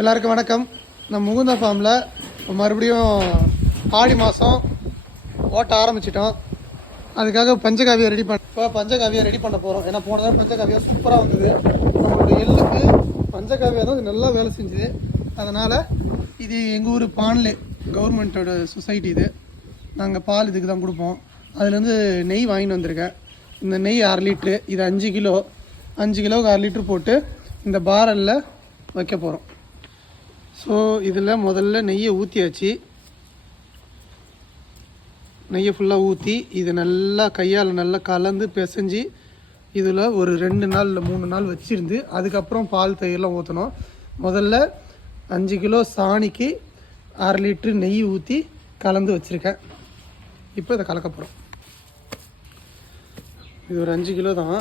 எல்லாருக்கும் வணக்கம். நம்ம முகுந்தா ஃபார்மில் மறுபடியும் ஆடி மாதம் ஓட்ட ஆரம்பிச்சிட்டோம். அதுக்காக பஞ்சகாவியை ரெடி பண்ண போகிறோம். ஏன்னா போன தடவை பஞ்சகாவியா சூப்பராக வந்தது. நம்மளுடைய எள்ளுக்கு பஞ்சகாவியா தான் நல்லா வேலை செஞ்சுது. அதனால் இது எங்கள் ஊர் பான்லே கவர்மெண்ட்டோட சொசைட்டி. இது நாங்கள் பால் இதுக்கு தான் கொடுப்போம். அதுலேருந்து நெய் வாங்கிட்டு வந்திருக்கேன். இந்த நெய் 1/2 லிட்ரு, இது 5 கிலோ. 5 கிலோவுக்கு 1/2 லிட்ரு போட்டு இந்த பாரலில் வைக்க போகிறோம். ஸோ இதில் முதல்ல நெய்யை ஊற்றியாச்சு. நெய்யை ஃபுல்லாக ஊற்றி இது நல்லா கையால் நல்லா கலந்து பிசைஞ்சு இதில் ஒரு 2 நாள் இல்லை 3 நாள் வச்சுருந்து அதுக்கப்புறம் பால் தயிரெலாம் ஊற்றணும். முதல்ல 5 கிலோ சாணிக்கு 1/2 லிட்ரு நெய் ஊற்றி கலந்து வச்சுருக்கேன். இப்போ இதை கலக்க போகிறோம். இது ஒரு 5 கிலோ தான்.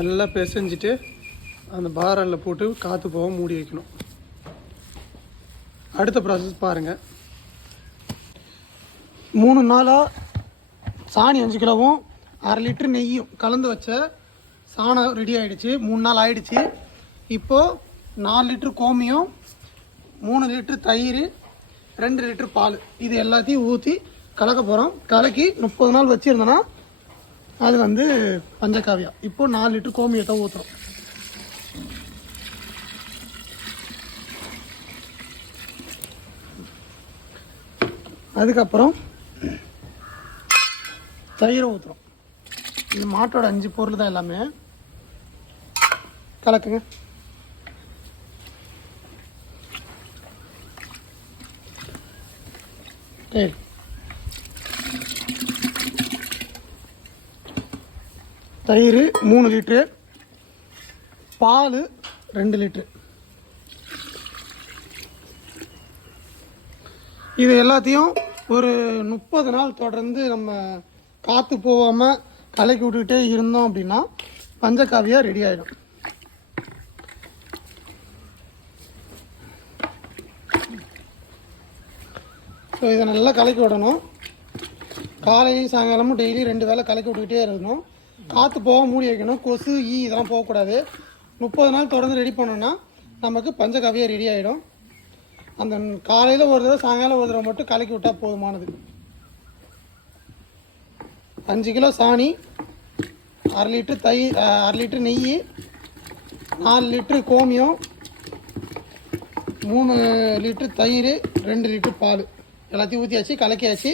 நல்லா பிசைஞ்சிட்டு அந்த பாரலில் போட்டு காற்று போக மூடி வைக்கணும். அடுத்த ப்ராசஸ் பாருங்கள். 3 நாளாக சாணி 5 கிலோவும் 1/2 லிட்ரு நெய்யும் கலந்து வச்ச சாணம் ரெடி ஆகிடுச்சு. 3 நாள் ஆகிடுச்சு. இப்போது 4 லிட்ரு கோமியம், 3 லிட்ரு தயிர், 2 லிட்ரு பால், இது எல்லாத்தையும் ஊற்றி கலக்க போகிறோம். கலக்கி 30 நாள் வச்சுருந்தோன்னா அது வந்து பஞ்சகாவியா. இப்போது 4 லிட்ரு கோமியத்தை ஊற்றுறோம். அதுக்கப்புறம் தயிரை ஊற்றுறோம். இது மாட்டோட 5 பொருள் தான் எல்லாமே. கலக்குங்க. சரி, தயிர் 3 லிட்ரு, பால் 2 லிட்ரு. இது எல்லாத்தையும் ஒரு 30 நாள் தொடர்ந்து நம்ம காற்று போகாமல் கலக்கி விட்டுக்கிட்டே இருந்தோம் அப்படின்னா பஞ்சகாவியா ரெடி ஆகிடும். ஸோ இதை நல்லா கலக்கி விடணும். காலையும் சாயங்காலமும் டெய்லி 2 வேளை கலக்கி விட்டுக்கிட்டே இருக்கணும். காற்று போக மூடி வைக்கணும். கொசு, இதெல்லாம் போகக்கூடாது. 30 நாள் தொடர்ந்து ரெடி பண்ணோன்னா நமக்கு பஞ்சகாவியா ரெடி ஆகிடும். அந்த காலையில் ஒரு தடவை சாயங்காலம் ஒரு தடவை மட்டும் கலக்கி விட்டால் போதுமானது. 5 கிலோ சாணி, 1/2 லிட்ரு தயிர், 1/2 லிட்ரு நெய், 4 லிட்ரு கோமியம், 3 லிட்ரு தயிர், 2 லிட்ரு பால் எல்லாத்தையும் ஊற்றியாச்சு, கலக்கியாச்சு.